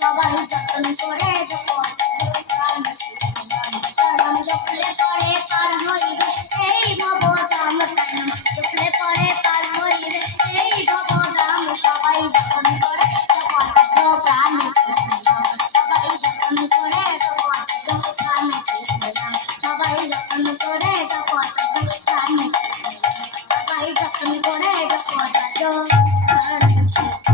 সবাই যতন করে যখন প্রাণ চরণ জপলে পরে পার হইবে এই ভবধাম প্রাণ জপলে পরে পার হইবে এই ভবধাম সবাই যতন করে যখন প্রাণ সবাই যতন করে যখন প্রাণ সবাই যতন করে 歌声传千。